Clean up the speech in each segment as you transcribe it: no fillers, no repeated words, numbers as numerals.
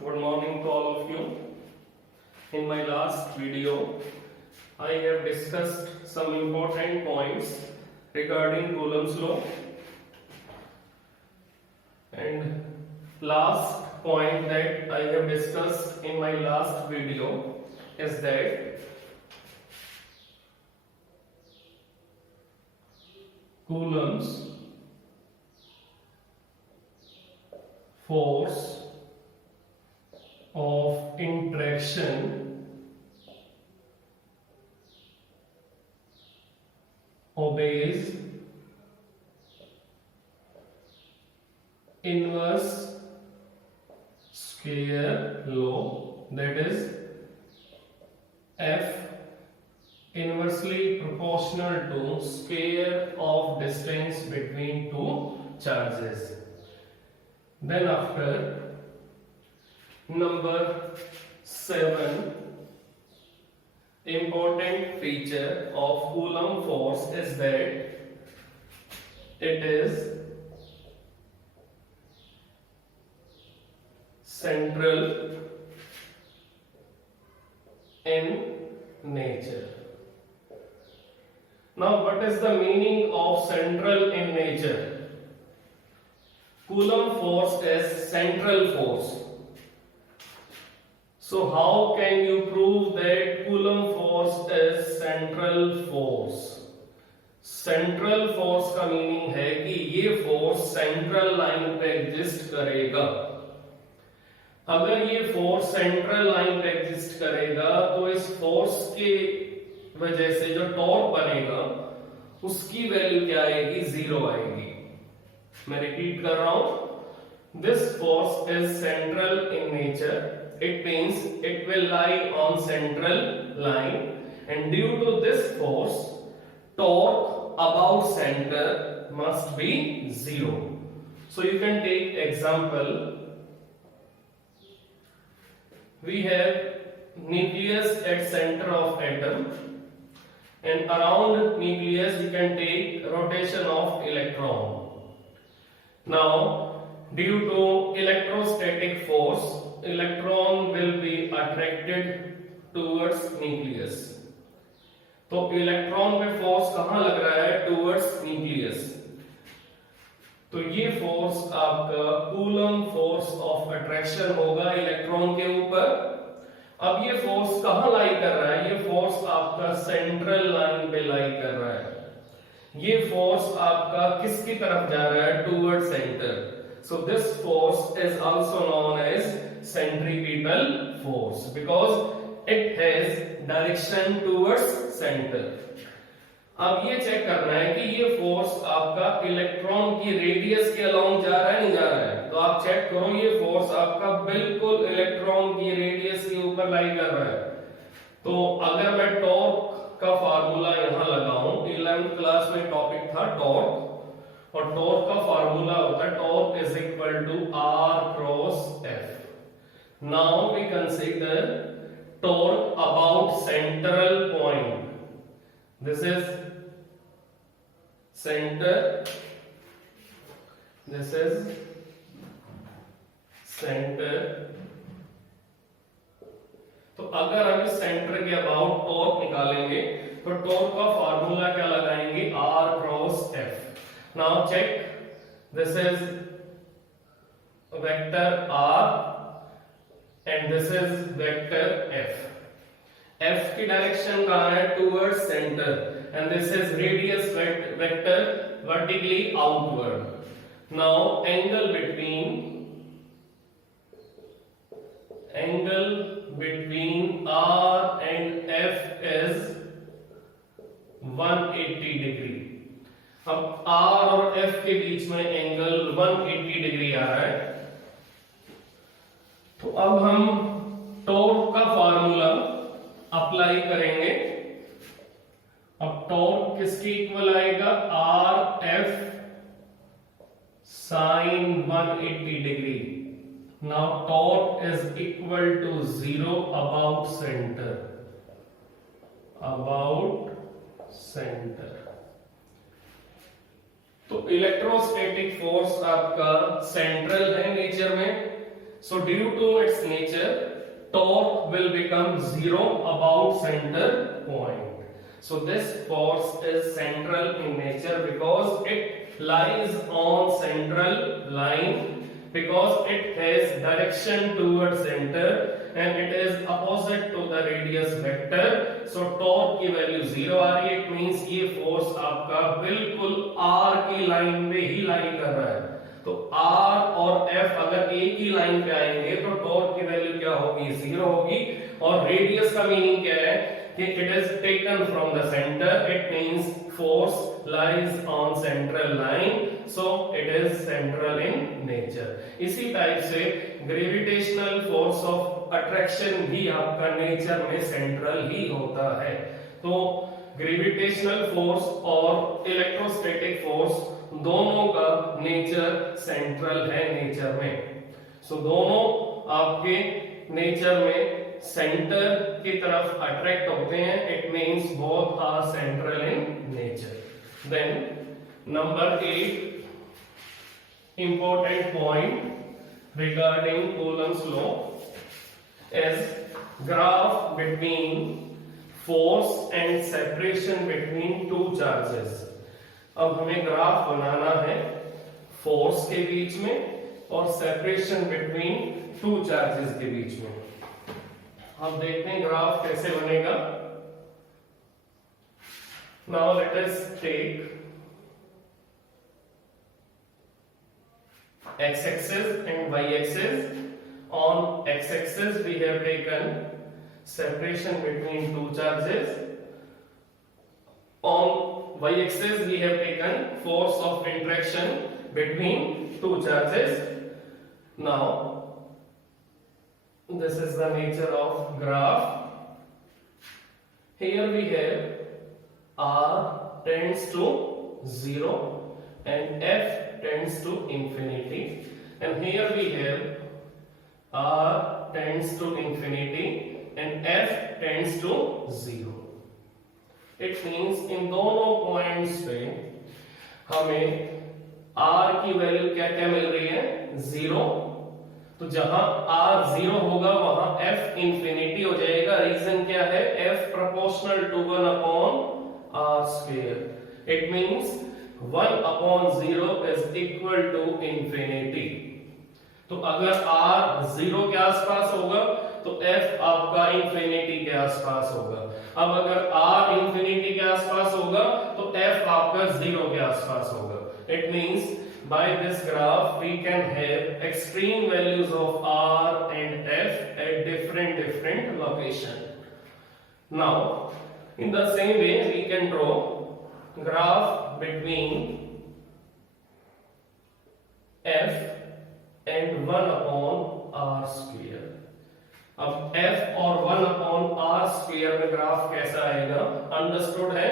Good morning to all of you. In my last video, I have discussed some important points regarding Coulomb's law. And last point that I have discussed in my last video is that Coulomb's force of interaction obeys inverse square law, that is F inversely proportional to square of distance between two charges. Then after number 7, important feature of Coulomb force is that it is central in nature. Now, what is the meaning of central in nature? Coulomb force is central force. So how can you prove that Coulomb force is central force? Central force का मीनिंग है कि ये force central line पे एग्जिस्ट करेगा. अगर ये force central line पे एग्जिस्ट करेगा तो इस फोर्स के वजह से जो टॉर्क बनेगा उसकी वैल्यू क्या आएगी? 0 आएगी. मैं रिपीट कर रहा हूं. This force is central in nature. It means it will lie on central line, and due to this force, torque about center must be 0. So you can take example. We have nucleus at center of atom, and around nucleus you can take rotation of electron. Now, due to electrostatic force, electron will be attracted towards nucleus. तो इलेक्ट्रॉन पे फोर्स कहां लग रहा है? Towards nucleus. तो ये फोर्स आपका coulomb force of attraction होगा इलेक्ट्रॉन के ऊपर. अब ये फोर्स कहां लाई कर रहा है? ये फोर्स आपका सेंट्रल लाइन पे लाई कर रहा है. ये फोर्स आपका किसकी तरफ जा रहा है? Toward centre. So this force is also known as centripetal force because it has direction towards center. अब ये चेक करना है कि ये फोर्स आपका इलेक्ट्रॉन की रेडियस के अलोंग जा रहा है, नहीं जा रहा है. तो आप चेक करो, ये फोर्स आपका बिल्कुल इलेक्ट्रॉन की रेडियस के ऊपर लाई कर रहा है. तो अगर मैं टॉर्क का फार्मूला यहां लगाऊं, 11th क्लास में टॉपिक था टॉर्क, और टॉर्क का फार्मूला होता है torque is equal to r cross F. Now we consider torque about central point. This is centre, this is centre. तो अगर हम इस सेंटर के अबाउट टॉर्क निकालेंगे तो टॉर्क का फार्मूला क्या लगाएंगे? R cross F. Now check, this is vector r and this is vector f. F की डायरेक्शन कहाँ है? Towards center, and this is radius vector vertically outward. Now angle between r and f is 180 degree. अब R और F के बीच में एंगल 180 डिग्री आ रहा है. तो अब हम टॉर्क का फार्मूला अप्लाई करेंगे. अब टॉर्क किसके इक्वल आएगा? R F sine 180 degree. Now torque is equal to 0 about centre. About centre. तो इलेक्ट्रोस्टैटिक फोर्स आपका सेंट्रल है नेचर में, So due to its nature, torque will become zero about center point. So this force is central in nature because it lies on central line, because it has direction towards center and it is opposite to the radius vector. So torque की वैल्यू 0 आ रही है. It means ये फोर्स आपका बिल्कुल r की लाइन में ही लाई कर रहा है. तो r और f अगर एक ही लाइन पे आएंगे तो टॉर्क की वैल्यू क्या होगी? 0 होगी. और रेडियस का मीनिंग क्या है कि it is taken from the centre. It means force lies on central line, so it is central in nature. इसी टाइप से ग्रेविटेशनल फोर्स ऑफ अट्रैक्शन भी आपका नेचर में सेंट्रल ही होता है. तो ग्रेविटेशनल फोर्स और इलेक्ट्रोस्टैटिक फोर्स दोनों का नेचर सेंट्रल है नेचर में. सो दोनों आपके नेचर में सेंटर की तरफ अट्रैक्ट होते हैं. It means both are central in nature. Then number 8 important point regarding Coulomb's law is graph between force and separation between two charges. अब हमें ग्राफ बनाना है फोर्स के बीच में और सेपरेशन बिटवीन टू चार्जेस के बीच में. अब देखते हैं ग्राफ कैसे बनेगा. Now let us take x-axis and y-axis. On x-axis we have taken separation between two charges. On y-axis we have taken force of interaction between two charges. Now this is the nature of graph. Here we have r tends to 0 and f tends to infinity, and here we have r tends to infinity and f tends to 0. It means in दोनों पॉइंट्स पे हमें r की value क्या क्या मिल रही है? 0. तो जहां r 0 होगा वहां f इंफिनिटी हो जाएगा. रीजन क्या है? f proportional to 1 upon r square. It means 1 upon 0 is equal to infinity. तो अगर r 0 के आसपास होगा तो f आपका इंफिनिटी के आसपास होगा. अब अगर r इंफिनिटी के आसपास होगा तो f आपका 0 के आसपास होगा. It means by this graph we can have extreme values of r and f at different location. Now in the same way we can draw graph between f and 1 upon r square. अब f और 1 upon r square में graph कैसा आएगा? Understood है.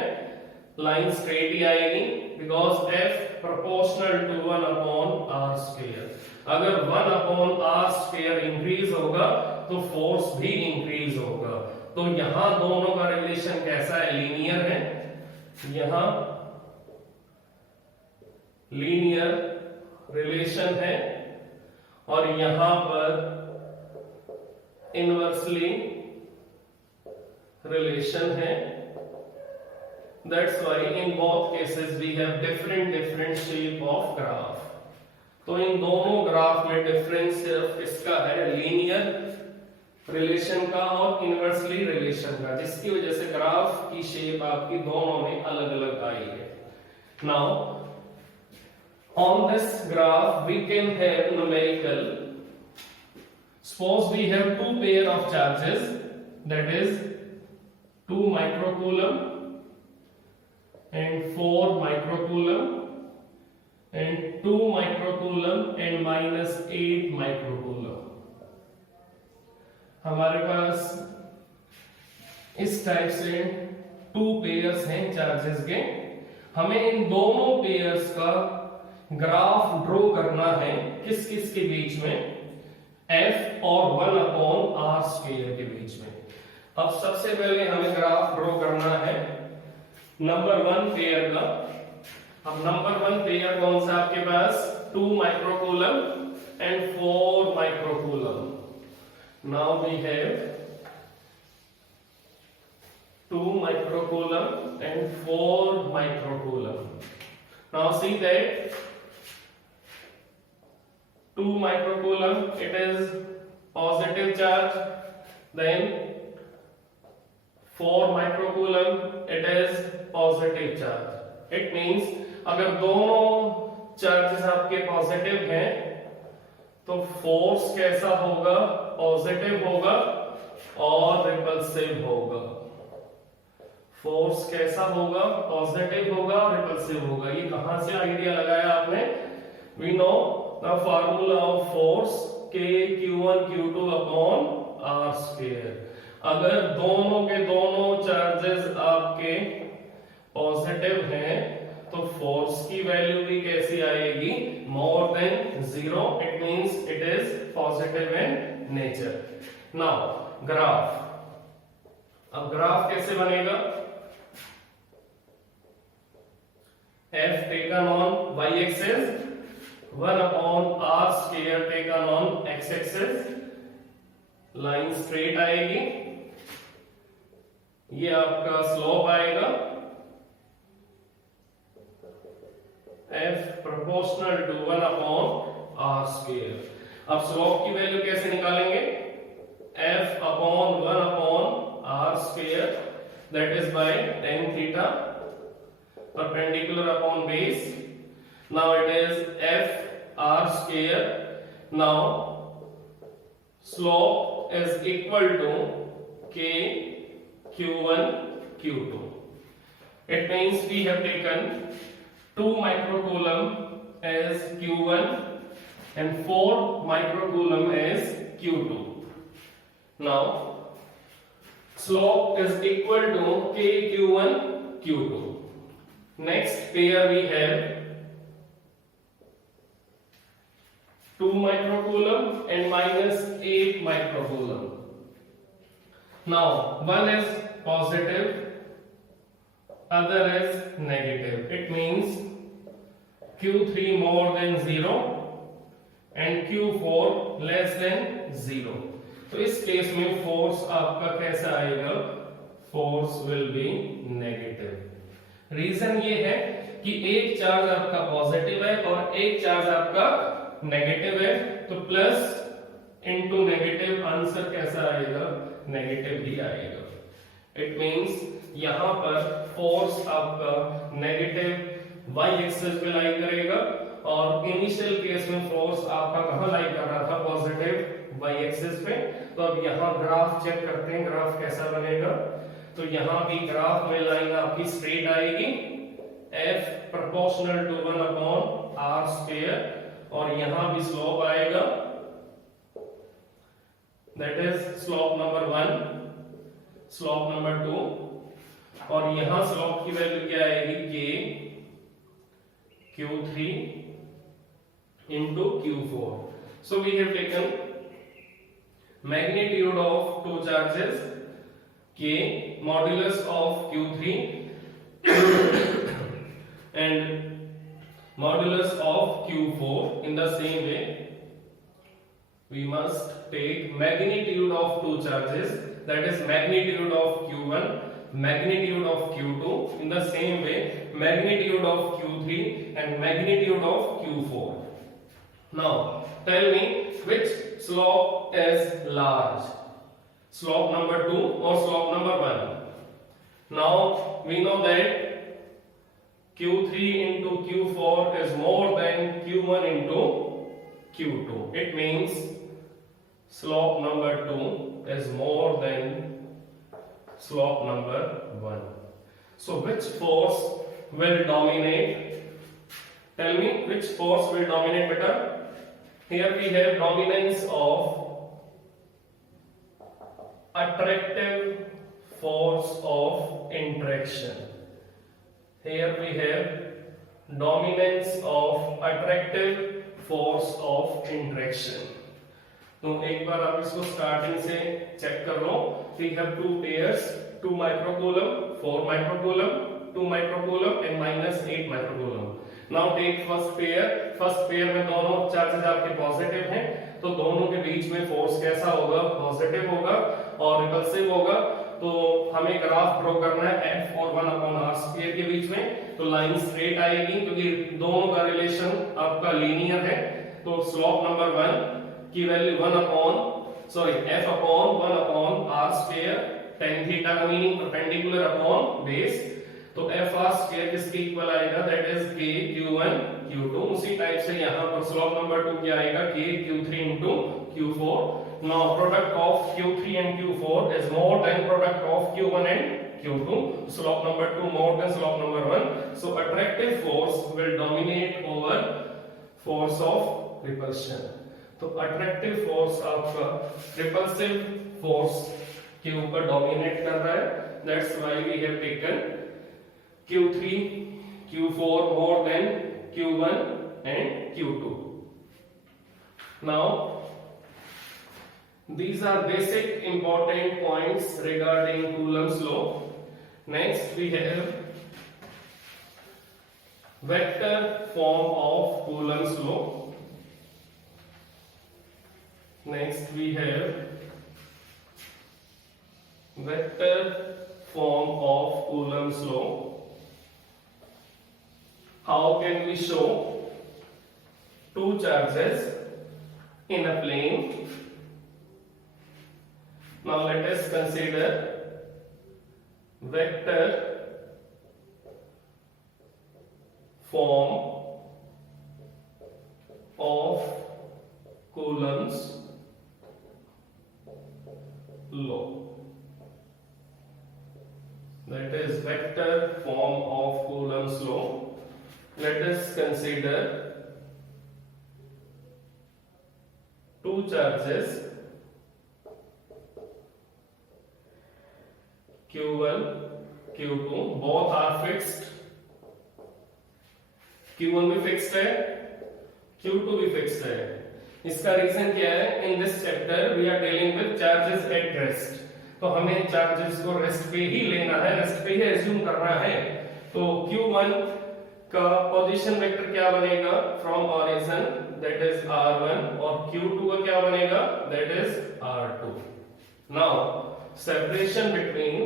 Line straight ही आएगी because f proportional to 1 upon r square. अगर 1 upon r square increase होगा तो फोर्स भी इंक्रीज होगा. तो यहां दोनों का रिलेशन कैसा है? लीनियर है. यहां लीनियर रिलेशन है और यहां पर इनवर्सली रिलेशन है. That's why in both cases we have different shape of graph. तो इन दोनों ग्राफ में डिफरेंस सिर्फ इसका है, लीनियर रिलेशन का और इनवर्सली रिलेशन का, जिसकी वजह से ग्राफ की शेप आपकी दोनों में अलग अलग आई है. Now on this graph we can have numerical. Suppose we have two pair of charges, that is 2 microcoulomb and 4 microcoulomb and 2 microcoulomb and minus 8 microcoulomb. हमारे पास इस टाइप से 2 पेयर्स हैं चार्जेस के. हमें इन दोनों पेयर्स का ग्राफ ड्रॉ करना है. किस किस के बीच में? f और 1 अपॉन r स्क्वायर के बीच में. अब सबसे पहले हमें ग्राफ ड्रॉ करना है नंबर 1 पेयर का. अब नंबर 1 पेयर कौन सा आपके पास? 2 microcoulomb and 4 microcoulomb. Now we have 2 microcoulomb and 4 microcoulomb. Now see that 2 microcoulomb, it is positive charge, then 4 microcoulomb, it is positive charge. It means अगर दोनों चार्जेस आपके पॉजिटिव हैं तो फोर्स कैसा होगा, पॉजिटिव होगा और रिपल्सिव होगा. फोर्स कैसा होगा, पॉजिटिव होगा और रिपल्सिव होगा. ये कहां से आइडिया लगाया आपने? We know the formula of force K Q1 Q2 upon R square. अगर दोनों के दोनों चार्जेस आपके पॉजिटिव हैं तो फोर्स की वैल्यू भी कैसी आएगी? More than zero. It means it is positive in nature. Now graph. अब ग्राफ कैसे बनेगा? F taken on y axis 1 upon R square taken on x axis. Line straight आएगी, ये आपका स्लोप आएगा F proportional to 1 upon R square. अब स्लोप की वैल्यू कैसे निकालेंगे? F upon 1 upon R square, that is by tan theta perpendicular upon base. Now it is F R square. Now slope is equal to K Q1 Q2. It means we have taken 2 microcoulomb as Q1 and 4 microcoulomb as Q2. Now slope is equal to K Q1 Q2. Next pair we have 2 microcoulomb and minus 8 microcoulomb. Now one is positive, other is negative. It means Q3 more than 0 and Q4 less than 0. तो इस केस में फोर्स आपका कैसा आएगा? Force will be negative. Reason ये है कि एक चार्ज आपका पॉजिटिव है और एक चार्ज आपका नेगेटिव है, तो प्लस इनटू नेगेटिव आंसर कैसा आएगा? नेगेटिव ही आएगा. इट मींस यहां पर फोर्स आपका नेगेटिव y एक्सिस पे लाई करेगा और इनिशियल केस में फोर्स आपका कहां लाई कर रहा था? पॉजिटिव y एक्सिस पे. तो अब यहां ग्राफ चेक करते हैं, ग्राफ कैसा बनेगा. तो यहां भी ग्राफ में लाइन आपकी स्ट्रेट आएगी, f proportional to 1 upon r square, और यहां भी स्लोप आएगा, that is slope number 1, slope number 2, और यहां स्लोप की वैल्यू क्या आएगी? K Q3 into Q4. So we have taken magnitude of two charges, K modulus of Q3 and modulus of Q4. In the same way we must take magnitude of two charges, that is magnitude of Q1, magnitude of Q2. In the same way magnitude of Q3 and magnitude of Q4. Now tell me which slope is large, slope number 2 or slope number 1? Now we know that Q3 into Q4 is more than Q1 into Q2. It means slope number 2 is more than slope number 1. So which force will dominate? Tell me which force will dominate better. Here we have dominance of attractive force of interaction. Here we have dominance of attractive force of interaction. तो एक बार आप इसको स्टार्टिंग से चेक कर लो. We have two pairs, 2 microcoulomb, 4 microcoulomb, 2 microcoulomb and minus 8 microcoulomb. Now take first pair first pair में दोनों चार्जेस आपके पॉजिटिव हैं, तो दोनों के बीच में फोर्स कैसा होगा, पॉजिटिव होगा और रिपल्सिव होगा। तो हमें ग्राफ ड्रॉ करना है F और 1/r स्क्वायर के बीच में। तो लाइन स्ट्रेट आएगी क्योंकि दोनों का रिलेशन आपका लीनियर है। तो स्लोप नंबर 1 की value F upon 1/r square tan theta का मीनिंग परपेंडिकुलर अपॉन बेस। तो FR स्क्वायर किसके इक्वल आएगा, that is K Q1 Q2। उसी टाइप से यहां पर स्लोप नंबर 2 क्या आएगा, K Q3 into Q4। Now product of Q3 and Q4 is more than product of Q1 and Q2. Slope number 2 more than slope number 1. So attractive force will dominate over force of repulsion. तो attractive force आपका repulsive force के ऊपर dominate कर रहा है। That's why we have taken Q3, Q4 more than Q1 and Q2. Now these are basic important points regarding Coulomb's law. Next we have vector form of Coulomb's law. Next we have vector form of Coulomb's law. How can we show two charges in a plane? Now let us consider vector form of Coulomb's law. That is vector form of Coulomb's law. Let us consider two charges Q1, Q2, both are fixed. Q1 भी फिक्स्ड है, Q2 भी फिक्स्ड है। इसका reason क्या है, in this chapter we are dealing with charges at rest. तो हमें चार्जेस को रेस्ट पे ही लेना है, रेस्ट पे ही एज्यूम करना है। तो Q1 का पोजीशन वेक्टर क्या बनेगा, from origin, that is R1, और Q2 का क्या बनेगा, that is R2। Now separation between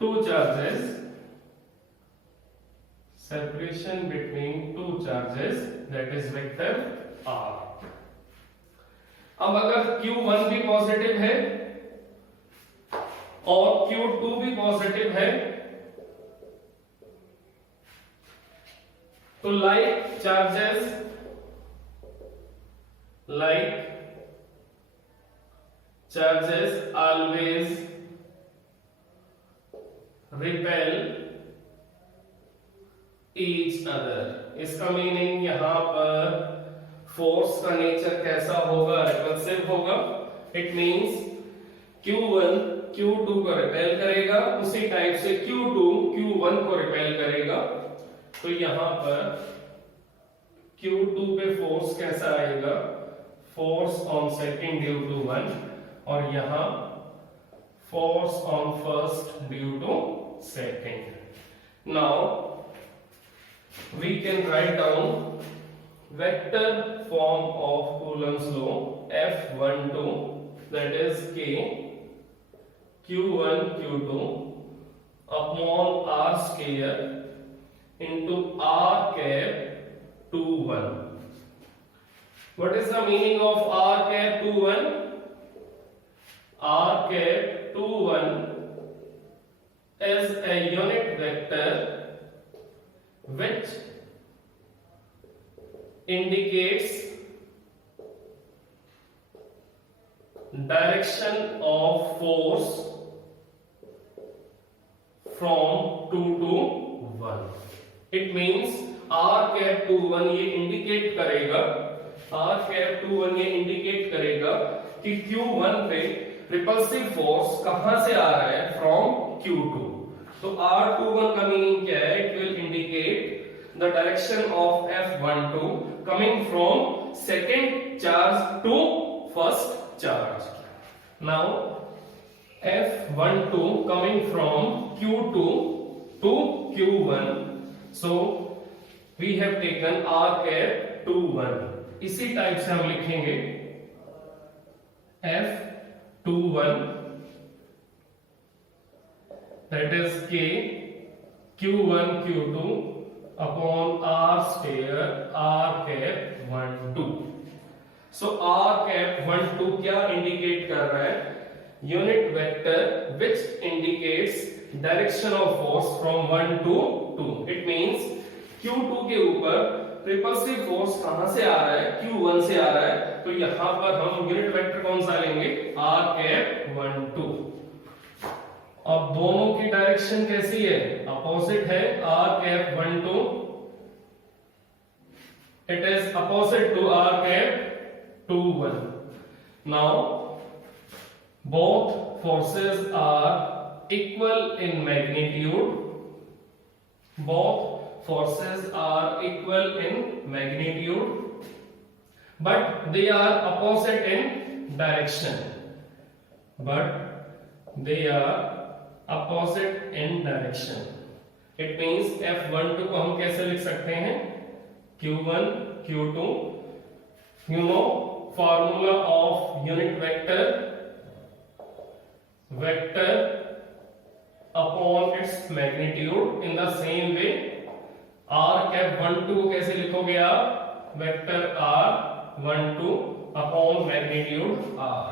two charges, that is vector R। अब अगर Q1 भी पॉजिटिव है और Q2 भी पॉजिटिव है, तो like charges always repel each other। इसका मीनिंग यहां पर फोर्स का नेचर कैसा होगा, रिपल्सिव होगा। इट मींस Q1 Q2 को रिपेल करेगा, उसी टाइप से Q2 Q1 को रिपेल करेगा। तो यहां पर Q2 पे फोर्स कैसा आएगा, force on second due to 1, और यहां force on first due to second. Now we can write down vector form of Coulomb's law F12, that is K Q1 Q2 upon R square into R cap 21। What is the meaning of R cap 21? R cap 21 is a unit vector which indicates direction of force from 2 to 1। It means R cap 21 ये indicate करेगा, R cap 21 ये indicate करेगा कि Q1 पे repulsive force कहां से आ रहा है, फ्रॉम Q2। तो R21 का मीनिंग क्या है, it will indicate the direction of F12 coming from second charge to first charge. Now F12 coming from Q2 to Q1, so we have taken r cap 2 1. इसी टाइप से हम लिखेंगे f21 that is k q1 q2 upon r square r cap 1 2. So r cap 1 2 क्या इंडिकेट कर रहा है? Unit vector which indicates direction of force from 1 to 2. It means q2 के ऊपर रिपल्सिव फोर्स कहां से आ रहा है? q1 से आ रहा है. तो यहां पर हम यूनिट वेक्टर कौन सा लेंगे? r cap 1 2. अब दोनों की डायरेक्शन कैसी है? अपोजिट है. r cap 1 2 it is opposite to r cap 2 1. Now both forces are equal in magnitude. Both forces are equal in magnitude, but they are opposite in direction. But they are opposite in direction. It means F12 को हम कैसे लिख सकते हैं? Q1 Q2. You know formula of unit vector upon its magnitude. In the same way r cap 1 2 कैसे लिखोगे आप? Vector r 1 2 upon magnitude r.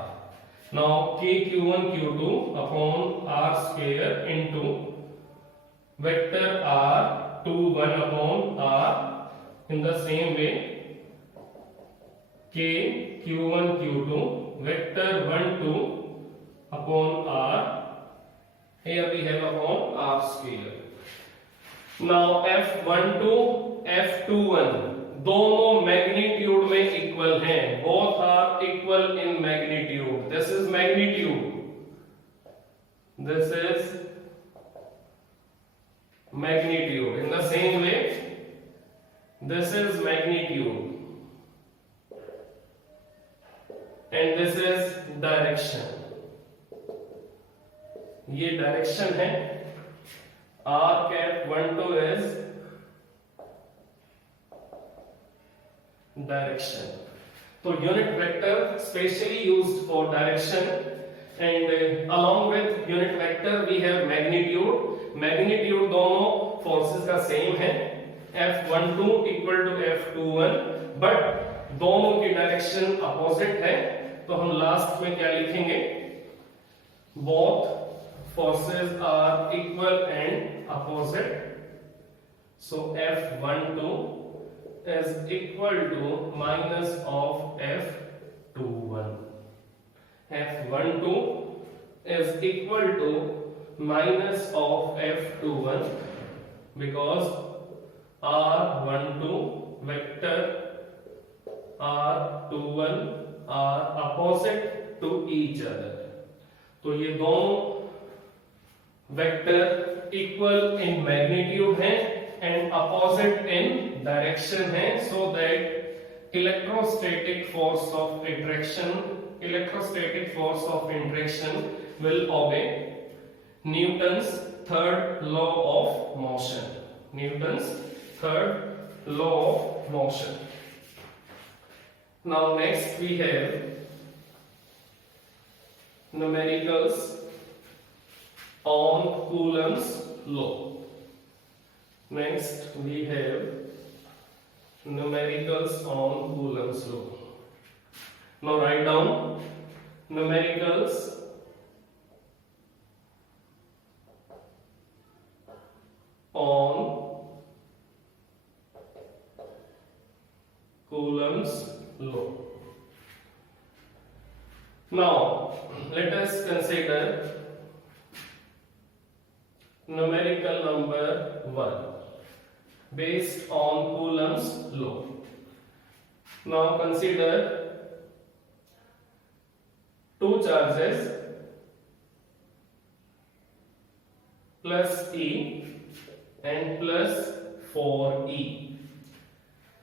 Now k q1 q2 upon r square into vector r 2 1 upon r. In the same way k q1 q2 vector 1 2 upon r. Here we have upon r square. Now f12 f21 दोनों मैग्नीट्यूड में equal हैं. Both are equal in magnitude. This is magnitude. This is magnitude. In the same way this is magnitude and this is direction. ये डायरेक्शन है. r cap 1 2 is direction. तो unit vector specially used for direction and along with unit vector we have magnitude. Magnitude दोनों फोर्सेस का सेम है. F12 equal to F21 but दोनों की direction opposite है. तो हम लास्ट में क्या लिखेंगे? Both forces are equal and opposite. So F12 is equal to minus of F21. F12 is equal to minus of F21 because R12 vector R21 are opposite to each other. तो ये दोनों vector equal in magnitude हैं and opposite in direction हैं. So that electrostatic force of interaction will obey Newton's third law of motion. Newton's third law of motion. Now next we have numericals on Coulomb's law. Next we have numericals on Coulomb's law. Now write down numericals on Coulomb's law. Now let us consider numerical number 1 based on Coulomb's law. Now consider two charges plus E and plus 4E.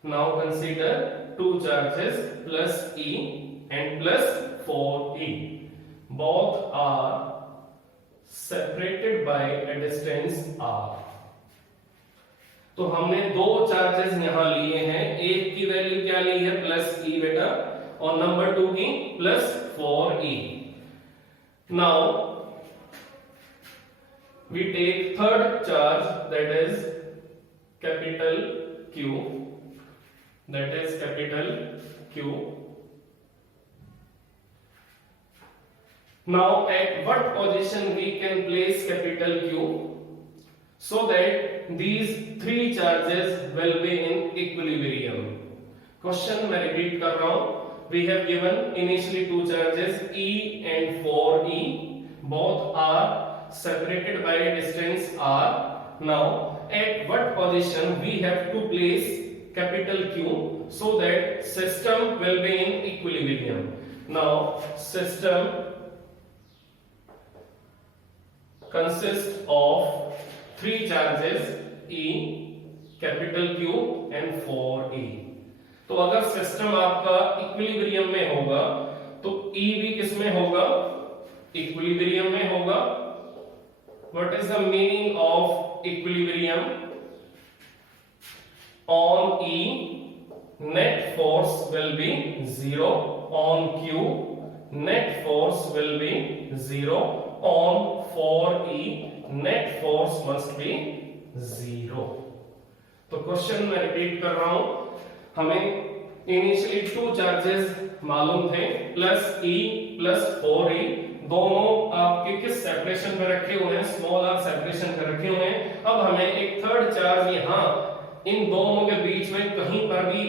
Now consider two charges plus E and plus 4E. Both are separated by a distance r. तो हमने दो चार्जेस यहां लिए हैं, एक की value क्या ली है प्लस ई बेटा, और नंबर 2 की plus 4e. Now we take third charge, that is capital Q, that is capital Q. Now at what position we can place capital Q so that these three charges will be in equilibrium? Question मैं repeat कर रहा हूं. We have given initially two charges E and 4e, both are separated by a distance r. Now at what position we have to place capital Q so that system will be in equilibrium? Now system consists of three charges E, capital Q and 4e. तो अगर सिस्टम आपका इक्विलिब्रियम में होगा तो E भी किसमें होगा, इक्विलिब्रियम में होगा. What is the meaning of equilibrium? On E, net force will be 0. On Q, net force will be 0. On 4E, net force must be 0. तो क्वेश्चन मैं रिपीट कर रहा हूं. हमें इनिशियली टू चार्जेस मालूम थे, प्लस E प्लस 4E. दोनों आपके किस सेपरेशन पे रखे हुए हैं, स्मॉल आर सेपरेशन पे रखे हुए हैं. अब हमें एक थर्ड चार्ज यहां इन दोनों के बीच में कहीं पर भी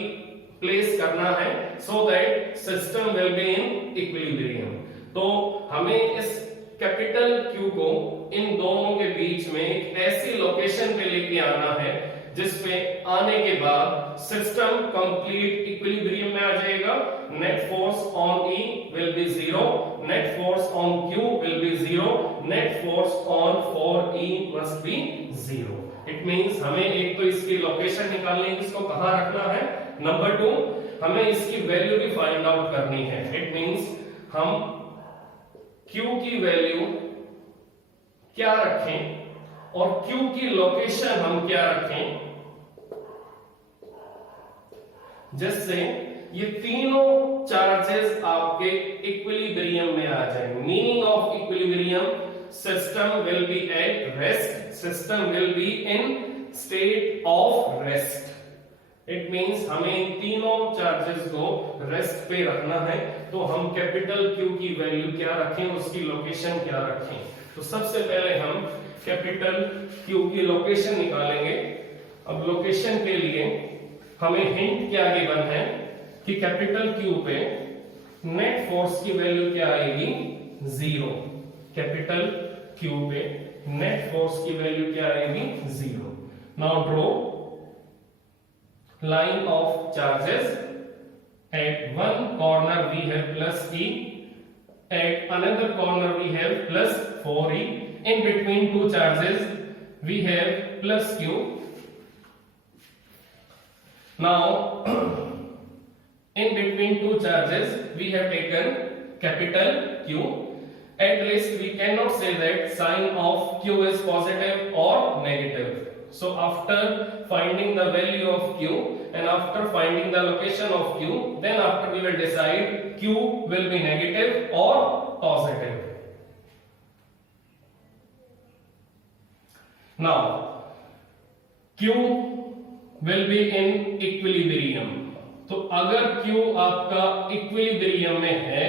प्लेस करना है so that system will be in equilibrium. तो हमें इस कैपिटल Q को इन दोनों के बीच में एक ऐसी लोकेशन पे लेके आना है जिसपे आने के बाद सिस्टम कंप्लीट इक्विलिब्रियम में आ जाएगा. Net force on E will be 0, net force on Q will be 0, net force on 4E must be 0. It means हमें एक तो इसकी लोकेशन निकालनी है, इसको कहां रखना है. नंबर 2 हमें इसकी वैल्यू भी फाइंड आउट करनी है. इट मींस हम Q की वैल्यू क्या रखें और Q की लोकेशन हम क्या रखें जिससे ये तीनों चार्जेस आपके इक्विलिब्रियम में आ जाए. Meaning of equilibrium, system will be at rest, system will be in state of rest. It means हमें इन तीनों चार्जेस को रेस्ट पे रखना है. तो हम कैपिटल Q की वैल्यू क्या रखें, उसकी लोकेशन क्या रखें. तो सबसे पहले हम कैपिटल Q की लोकेशन निकालेंगे. अब लोकेशन के लिए हमें हिंट क्या गिवन है कि कैपिटल Q पे नेट फोर्स की वैल्यू क्या आएगी, 0. कैपिटल Q पे नेट फोर्स की वैल्यू क्या आएगी, 0. Now draw line of charges. At one corner we have plus E, at another corner we have plus 4E. In between two charges we have plus Q. Now in between two charges we have taken capital Q. At least we cannot say that sign of Q is positive or negative. So after finding the value of Q and after finding the location of Q, then after we will decide Q will be negative or positive. Now Q will be in equilibrium. तो अगर Q आपका इक्विलिब्रियम में है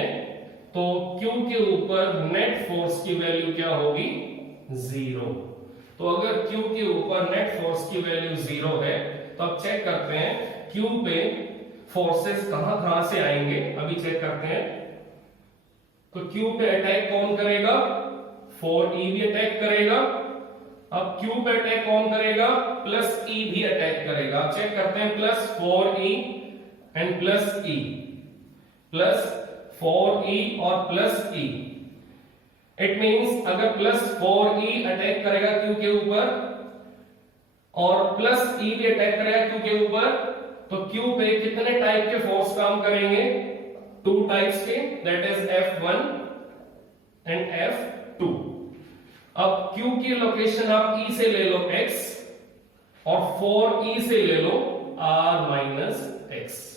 तो Q के ऊपर net force की value क्या होगी, 0. तो अगर Q के ऊपर नेट फोर्स की वैल्यू 0 है तो अब चेक करते हैं Q पे फोर्सेस कहां कहां से आएंगे. अभी चेक करते हैं. तो Q पे अटैक कौन करेगा, 4E भी अटैक करेगा. अब Q पे अटैक कौन करेगा, प्लस E भी अटैक करेगा. आप चेक करते हैं plus 4E and plus E, plus 4E और प्लस E. इट मींस अगर प्लस 4E अटैक करेगा Q के ऊपर और प्लस E भी अटैक करेगा Q के ऊपर तो Q पे कितने टाइप के फोर्स काम करेंगे, 2 टाइप्स के, that is F1 and F2. अब Q की लोकेशन आप E से ले लो X, और 4e से ले लो r माइनस एक्स।